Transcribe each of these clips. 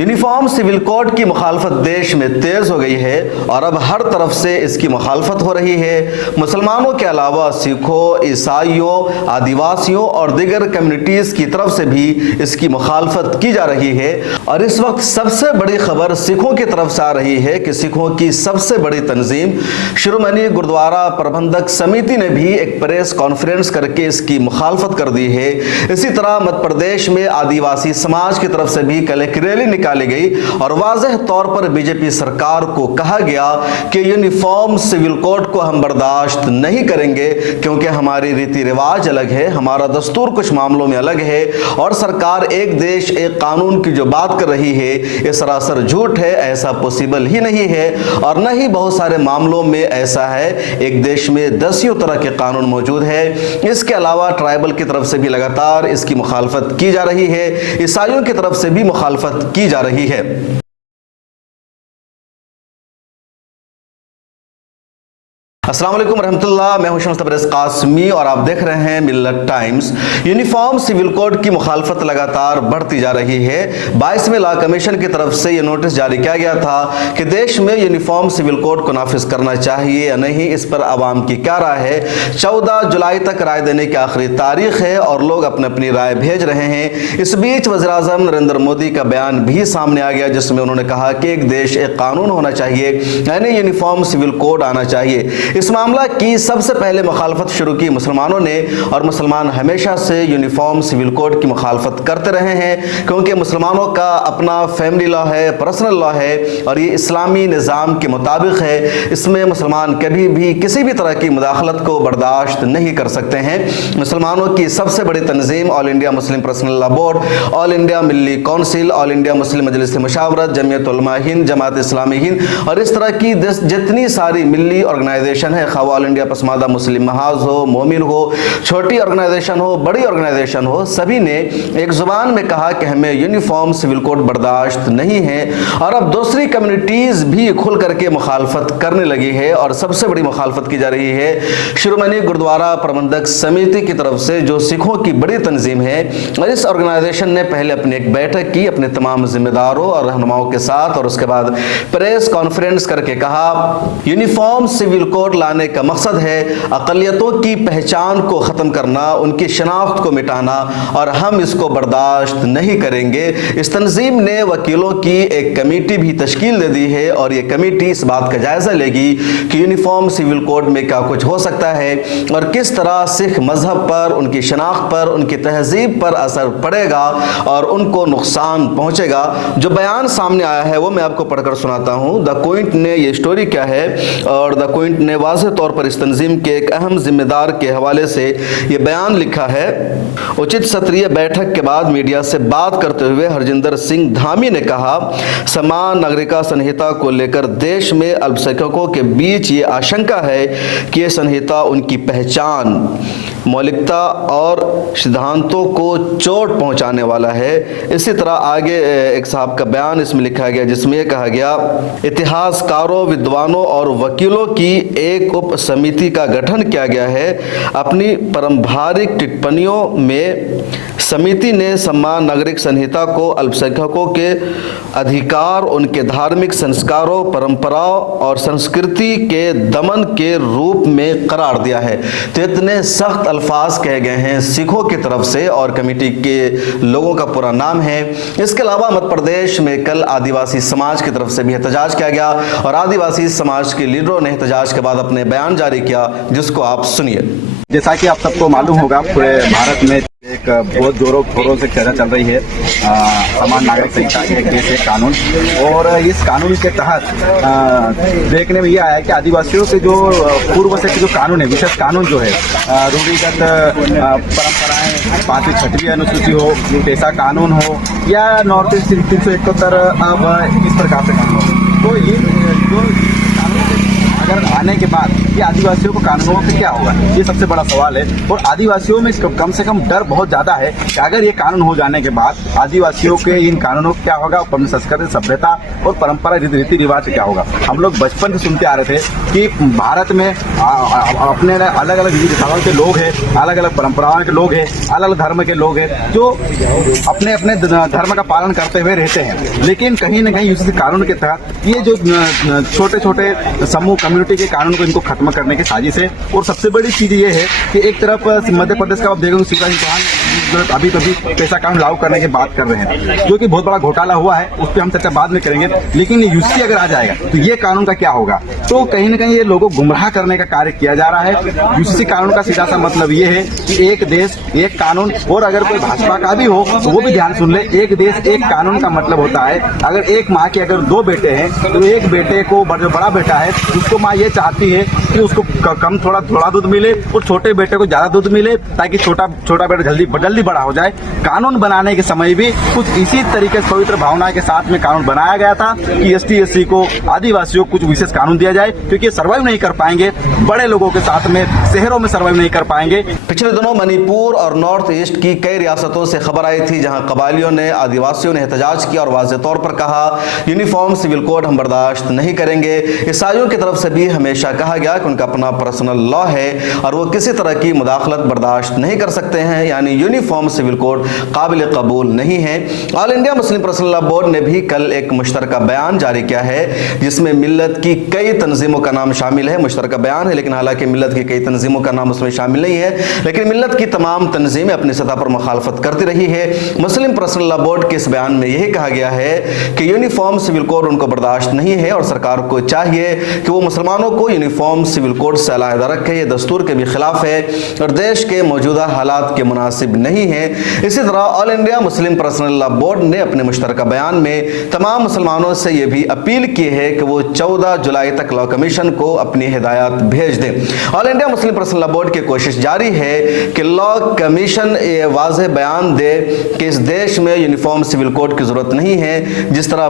Uniform civil code की मुखालफत देश में तेज हो गई है और अब हर तरफ से इसकी मुखालफत हो रही है। मुसलमानों के अलावा सिखों, ईसाइयों, आदिवासियों और दीगर कम्युनिटीज की तरफ से भी इसकी मुखालफत की जा रही है। और इस वक्त सबसे बड़ी खबर सिखों की तरफ से आ रही है कि सिखों की सबसे बड़ी तंजीम शिरोमणि गुरुद्वारा प्रबंधक समिति ने भी एक प्रेस कॉन्फ्रेंस करके इसकी मुखालफत कर दी है। इसी तरह मध्य प्रदेश में आदिवासी समाज की तरफ से भी कल एक रैली निकाली गई और वाज़ेह तौर पर बीजेपी सरकार को कहा गया कि यूनिफॉर्म सिविल कोड को हम बर्दाश्त नहीं करेंगे, क्योंकि हमारी रीति रिवाज अलग है, हमारा दस्तूर कुछ मामलों में अलग है और सरकार एक देश एक कानून की जो बात कर रही है ये सरासर झूठ है। ऐसा पॉसिबल ही नहीं है और न ही बहुत सारे मामलों में ऐसा है। एक देश में दसियों तरह के कानून मौजूद है। इसके अलावा ट्राइबल की तरफ से भी लगातार इसकी मुखालफत की जा रही है, ईसाइयों की तरफ से भी मुखालफत की जा रही है। अस्सलाम वालेकुम रहमतुल्लाह, मैं हूं शम्स तबरेज़ कासमी और आप देख रहे हैं मिल्लत टाइम्स। यूनिफॉर्म सिविल कोड की मुखालफत लगातार बढ़ती जा रही है। 22वें लॉ कमीशन की तरफ से यह नोटिस जारी किया गया था कि देश में यूनिफॉर्म सिविल कोड को नाफिज करना चाहिए या नहीं, इस पर आवाम की क्या राय है। 14 जुलाई तक राय देने की आखिरी तारीख है और लोग अपनी अपनी राय भेज रहे हैं। इस बीच वज़ीर-ए-आज़म नरेंद्र मोदी का बयान भी सामने आ गया, जिसमें उन्होंने कहा कि एक देश एक कानून होना चाहिए, यानी यूनिफॉर्म सिविल कोड आना चाहिए। इस मामला की सबसे पहले मुखालफत शुरू की मुसलमानों ने और मुसलमान हमेशा से यूनिफॉर्म सिविल कोड की मुखालफत करते रहे हैं, क्योंकि मुसलमानों का अपना फैमिली लॉ है, पर्सनल लॉ है और ये इस्लामी निज़ाम के मुताबिक है। इसमें मुसलमान कभी भी किसी भी तरह की मुदाखलत को बर्दाश्त नहीं कर सकते हैं। मुसलमानों की सबसे बड़ी तंजीम all India Muslim personal law board, all India Milli council, all India Muslim Majlis Mushawarat, Jamiat Ulama Hind, Jamaat Islami Hind और इस तरह की जितनी सारी मिल्ली ऑर्गेनाइजेशन है, ऑल इंडिया पसमादा मुस्लिम महाज हो, मोमिन हो, छोटी ऑर्गेनाइजेशन हो, बड़ी ऑर्गेनाइजेशन हो, सभी ने एक जुबान में कहा कि हमें यूनिफॉर्म सिविल कोड बर्दाश्त नहीं है। और अब दूसरी कम्युनिटीज भी खुल करके मुखालफत करने लगी है और सबसे बड़ी मुखालफत की जा रही है शिरोमणि गुरुद्वारा प्रबंधक समिति की तरफ से, जो सिखों की बड़ी तंजीम है। और इस ऑर्गेनाइजेशन ने पहले अपनी एक बैठक की अपने तमाम जिम्मेदारों और रहनुमाओं के साथ और उसके बाद प्रेस कॉन्फ्रेंस करके कहा यूनिफॉर्म सिविल कोड लाने का मकसद है अक़लियतों की पहचान को ख़त्म करना, उनकी शनाख्त को मिटाना और हम इसको बर्दाश्त नहीं करेंगे। इस तंजीम ने वकीलों की एक कमेटी भी तश्कील दे दी है और ये कमेटी इस बात का जायज़ा लेगी कि यूनिफॉर्म सिविल कोड में क्या कुछ हो सकता है और किस तरह सिख मजहब पर, उनकी शनाख्त पर, उनकी तहजीब पर असर पड़ेगा और उनको नुकसान पहुँचेगा। जो बयान सामने आया है वो मैं आपको पढ़कर सुनाता हूँ। द क्विंट ने ये स्टोरी क्या है और द क्विंट ने वाज़ेह तौर पर इस तंजीम के एक अहम जिम्मेदार के हवाले से ये बयान लिखा है। उचित सत्रीय बैठक के बाद मीडिया से बात करते हुए हरजिंदर सिंह धामी ने कहा, समान नागरिकता संहिता को लेकर देश में अल्पसंख्यकों के बीच ये आशंका है कि ये संहिता उनकी पहचान, मौलिकता और सिद्धांतों को चोट पहुंचाने वाला है। इसी तरह आगे एक साहब का बयान इसमें लिखा गया, जिसमें यह कहा गया, इतिहासकारों, विद्वानों और वकीलों की एक उप समिति का गठन किया गया है। अपनी पारंपरिक टिप्पणियों में समिति ने समान नागरिक संहिता को अल्पसंख्यकों के अधिकार, उनके धार्मिक संस्कारों, परंपराओं और संस्कृति के दमन के रूप में करार दिया है। तो इतने सख्त अल्फाज कहे गए हैं सिखों की तरफ से और कमेटी के लोगों का पूरा नाम है। इसके अलावा मध्य प्रदेश में कल आदिवासी समाज की तरफ से भी एहतजाज किया गया और आदिवासी समाज के लीडरों ने एहतजाज के बाद अपने बयान जारी किया, जिसको आप सुनिए। जैसा कि आप सबको मालूम होगा, पूरे भारत में एक बहुत जोरों शोरों से चर्चा चल रही है समान नागरिक संहिता एक देश एक कानून। और इस कानून के तहत देखने में ये आया है कि आदिवासियों के जो पूर्व से जो कानून है, विशेष कानून जो है, रूढ़िगत परंपराएं, 5वीं 6वीं अनुसूची हो, ऐसा कानून हो या नॉर्थ ईस्ट 371 अब इस प्रकार से कानून हो, तो ये जो अगर आने के बाद ये आदिवासियों को कानूनों से क्या होगा, ये सबसे बड़ा सवाल है। और आदिवासियों में कम से कम डर बहुत ज्यादा है कि अगर ये कानून हो जाने के बाद आदिवासियों के इन कानूनों को क्या होगा, अपनी संस्कृति, सभ्यता और परंपरा, रीति रिवाज क्या होगा। हम लोग बचपन से सुनते आ रहे थे कि भारत में अपने अलग अलग विविधताओं के लोग हैं, अलग अलग परंपराओं के लोग हैं, अलग अलग धर्म के लोग हैं, जो अपने अपने धर्म का पालन करते हुए रहते हैं। लेकिन कहीं न कहीं उसी कानून के तहत ये जो छोटे छोटे समूह, कम्युनिटी के कानून को इनको खत्म करने की साजिश है। और सबसे बड़ी चीज ये है कि एक तरफ मध्य प्रदेश का आप देखेंगे शिवराज सिंह चौहान अभी पैसा कानून लागू करने की बात कर रहे हैं, जो कि बहुत बड़ा घोटाला हुआ है, उस पर हम चर्चा बाद में करेंगे। लेकिन यूसी अगर आ जाएगा तो ये कानून का क्या होगा। तो कहीं न कहीं ये लोगों को गुमराह करने का कार्य किया जा रहा है। यूसी कानून का सीधा सा मतलब ये है कि एक देश एक कानून। और अगर कोई भाजपा का भी हो तो वो भी ध्यान सुन ले, एक देश एक कानून का मतलब होता है अगर एक माँ के अगर 2 बेटे हैं तो एक बेटे को जो बड़ा बेटा है उसको माँ ये चाहती है कि उसको कम थोड़ा दूध मिले और छोटे बेटे को ज्यादा दूध मिले, ताकि छोटा बेटा जल्दी बड़ा हो जाए। कानून बनाने के समय भी कुछ इसी तरीके से पवित्र भावना के साथ में कानून बनाया गया था कि ST SC को, आदिवासियों को कुछ विशेष कानून दिया जाए, क्योंकि सर्वाइव नहीं कर पाएंगे, बड़े लोगों के साथ में शहरों में सर्वाइव नहीं कर पाएंगे। पिछले दिनों मणिपुर और नॉर्थ ईस्ट की कई रियासतों से खबर आई थी जहां कबायलियों ने, आदिवासियों ने एहतजाज किया और वाज़ेह तौर पर कहा यूनिफॉर्म सिविल कोड हम बर्दाश्त नहीं करेंगे। ईसाइयों की तरफ से भी हमेशा कहा गया कि उनका अपना पर्सनल लॉ है और वो किसी तरह की मुदाखलत बर्दाश्त नहीं कर सकते हैं, यानी यूनिफॉर्म सिविल कोड काबिल कबूल नहीं है। All India Muslim personal law board ने भी कल एक मुश्तरका बयान जारी किया है जिसमें मिल्लत की कई तंजीमों का नाम शामिल है। मुश्तरका बयान है, लेकिन हालांकि मिल्लत की कई तंजीमों का नाम उसमें शामिल नहीं है, लेकिन मिल्लत की तमाम तंजीमें अपनी सतह पर मुखालफत करती रही है। मुस्लिम पर्सनल लॉ बोर्ड के इस बयान में यही कहा गया है कि यूनिफॉर्म सिविल कोड उनको बर्दाश्त नहीं है और सरकार को चाहिए कि वो मुसलमानों को यूनिफॉर्म सिविल कोड से अलहदा रखे। ये दस्तूर के भी खिलाफ है और देश के मौजूदा हालात के मुनासिब नहीं है। इसी तरह all India Muslim personal law board ने अपने मुश्तरका बयान में तमाम मुसलमानों से यह भी अपील की है कि वो 14 जुलाई तक लॉ कमीशन को अपनी हिदायत भेज दें। All India Muslim personal law board की कोशिश जारी है कि लॉ कमीशन ये वाज़ेह बयान दे कि इस देश में यूनिफॉर्म सिविल कोड की जरूरत नहीं है। जिस तरह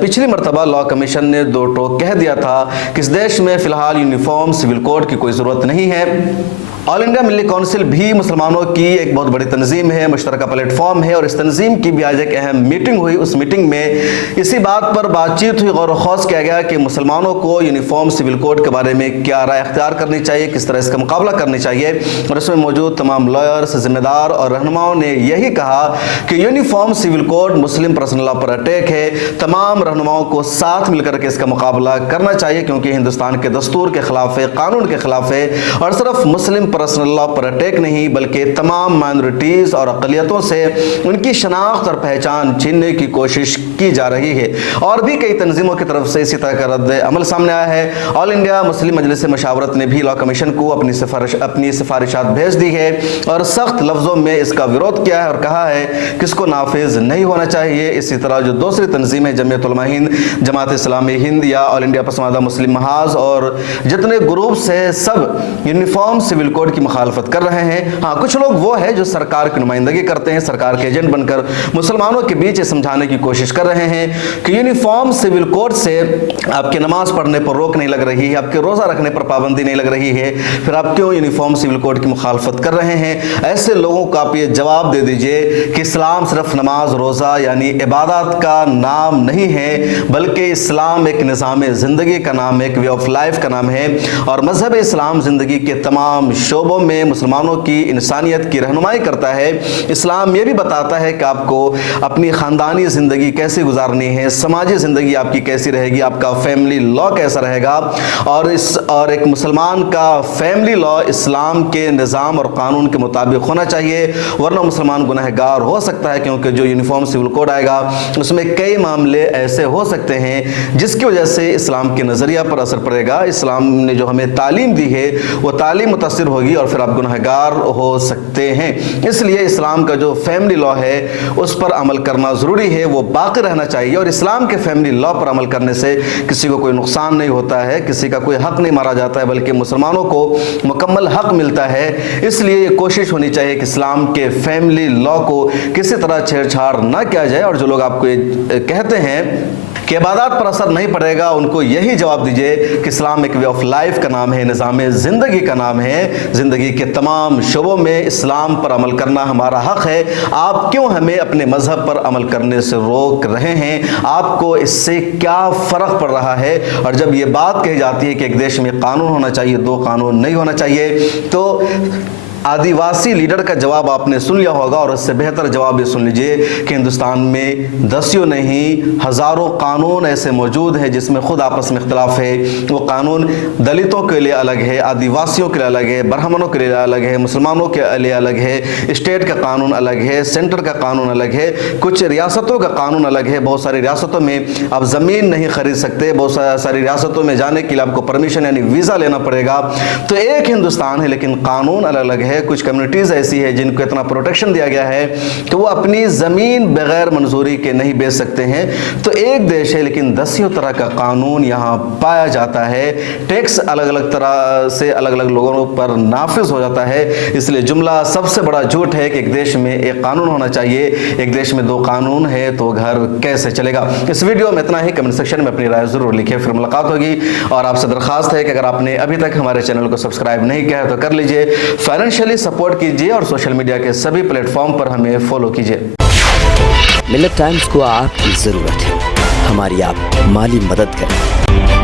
पिछली मरतबा लॉ कमीशन ने 2 टोक कह दिया था कि इस देश में फिलहाल यूनिफॉर्म सिविल कोड की कोई जरूरत नहीं है। ऑल इंडिया मिल्ली काउंसिल भी मुसलमानों की एक बहुत बड़ी तंजीम है, मुश्तरका प्लेटफॉर्म है और इस तंजीम की भी आज एक अहम मीटिंग हुई। उस मीटिंग में इसी बात पर बातचीत हुई, गौर ख़ौस किया गया कि मुसलमानों को यूनिफॉर्म सिविल कोड के बारे में क्या राय अख्तियार करनी चाहिए, किस तरह इसका मुकाबला करनी चाहिए। और इसमें मौजूद तमाम लॉयर्स, जिम्मेदार और रहनुमाओं ने यही कहा कि यूनिफॉर्म सिविल कोड मुस्लिम पर्सनल लॉ पर अटैक है। तमाम रहनुमाओं को साथ मिलकर के इसका मुकाबला करना चाहिए, क्योंकि हिंदुस्तान के दस्तूर के खिलाफ है, कानून के खिलाफ है और सिर्फ मुस्लिम पर्सनल लॉ पर अटैक नहीं बल्कि तमाम माइनॉरिटीज और अक़लियतों से उनकी शनाख्त और पहचान छीनने की कोशिश की जा रही है। और भी कई तंजीमों की तरफ से इसी तरह का रद्द अमल सामने आया है। ऑल इंडिया मुस्लिम मजलिस मशावरत ने भी लॉ कमीशन को अपनी सिफारिशात भेज दी है और सख्त लफ्ज़ों में इसका विरोध किया है और कहा है कि इसको नाफिज नहीं होना चाहिए। इसी तरह जो दूसरी तंजीमें जमीयत उलमा हिंद, जमात इस्लामी हिंद या ऑल इंडिया पसमानदा मुस्लिम महाज और जितने ग्रुप्स है सब यूनिफॉर्म सिविल कोड की मुखालफत कर रहे हैं। हाँ, कुछ लोग वो है जो सरकार की नुमाइंदगी करते हैं, सरकार के एजेंट बनकर मुसलमानों के बीच समझाने की कोशिश कर रहे हैं कि यूनिफॉर्म सिविल कोड से आपके नमाज पढ़ने पर रोक नहीं लग रही है, आपके रोज़ा रखने पर पाबंदी नहीं लग रही है, फिर आप क्यों यूनिफॉर्म सिविल कोड की मुखालफत कर रहे हैं। ऐसे लोगों को आप ये जवाब दे दीजिए कि इस्लाम सिर्फ नमाज, रोज़ा यानी इबादत का नाम नहीं है, बल्कि इस्लाम एक निज़ाम ज़िंदगी का नाम है, एक वे ऑफ लाइफ का नाम है और मज़हब इस्लाम ज़िंदगी के तमाम शोबों में मुसलमानों की इंसानियत की रहनुमाई करता है। इस्लाम ये भी बताता है कि आपको अपनी ख़ानदानी ज़िंदगी कैसे गुजारनी है, समाजी ज़िंदगी आपकी कैसी रहेगी, आपका फैमिली लॉ कैसा रहेगा और एक मुसलमान का फैमिली लॉ इस्लाम के निज़ाम और कानून के मुताबिक होना चाहिए, वरना मुसलमान गुनहगार हो सकता है। क्योंकि जो यूनिफॉर्म सिविल कोड आएगा उसमें कई मामले ऐसे हो सकते हैं जिसकी वजह से इस्लाम के नज़रिया पर असर पड़ेगा। इस्लाम ने जो हमें तालीम दी है वो तालीम मुतासिर होगी और फिर आप गुनहगार हो सकते हैं। इसलिए इस्लाम का जो फैमिली लॉ है उस पर अमल करना ज़रूरी है, वो बाकी रहना चाहिए। और इस्लाम के फैमिली लॉ पर अमल करने से किसी को कोई नुकसान नहीं होता है, किसी का कोई हक नहीं मारा जाता है, बल्कि मुसलमानों को मुकम्मल हक मिलता है। इसलिए ये कोशिश होनी चाहिए कि इस्लाम के फैमिली लॉ को किसी तरह छेड़छाड़ ना किया जाए। और जो लोग आपको ये कहते हैं कि इबादत पर असर नहीं पड़ेगा, उनको यही जवाब दीजिए कि इस्लाम एक वे ऑफ लाइफ का नाम है, निज़ाम ज़िंदगी का नाम है। ज़िंदगी के तमाम शोबों में इस्लाम पर अमल करना हमारा हक है। आप क्यों हमें अपने मज़हब पर अमल करने से रोक रहे हैं? आपको इससे क्या फ़र्क पड़ रहा है? और जब ये बात कही जाती है कि एक देश में कानून होना चाहिए, दो कानून नहीं होना चाहिए, तो आदिवासी लीडर का जवाब आपने सुन लिया होगा। और उससे बेहतर जवाब ये सुन लीजिए कि हिंदुस्तान में दसियों नहीं हज़ारों कानून ऐसे मौजूद हैं जिसमें खुद आपस में इख्तलाफ है। वो कानून दलितों के लिए अलग है, आदिवासियों के लिए अलग है, ब्राह्मणों के लिए अलग है, मुसलमानों के लिए अलग है, स्टेट का कानून अलग है, सेंटर का कानून अलग है, कुछ रियासतों का कानून अलग है। बहुत सारी रियासतों में आप ज़मीन नहीं खरीद सकते, बहुत सारी रियासतों में जाने के लिए आपको परमिशन यानी वीज़ा लेना पड़ेगा। तो एक हिंदुस्तान है लेकिन कानून अलग अलग है। कुछ कम्युनिटीज़ ऐसी है जिनको इतना प्रोटेक्शन दिया गया है कि वो अपनी ज़मीन बगैर मंजूरी के नहीं बेच सकते हैं। तो एक देश है लेकिन दसियों तरह का कानून यहाँ पाया जाता है। टैक्स अलग अलग तरह से अलग अलग लोगों पर नाफिज हो जाता है। इसलिए जुमला सबसे बड़ा झूठ है कि एक देश में एक कानून होना चाहिए, एक देश में दो कानून है तो घर कैसे चलेगा। इस वीडियो में इतना ही। कमेंट सेक्शन में अपनी राय जरूर लिखिए, फिर मुलाकात होगी। और आपसे दरख्वास्त है कि अगर आपने अभी तक हमारे चैनल को सब्सक्राइब नहीं किया है तो कर लीजिए, फाइनेंशियली सपोर्ट कीजिए और सोशल मीडिया के सभी प्लेटफॉर्म पर हमें फॉलो कीजिए। मिल्लत टाइम्स को आपकी जरूरत है, हमारी आप माली मदद करें।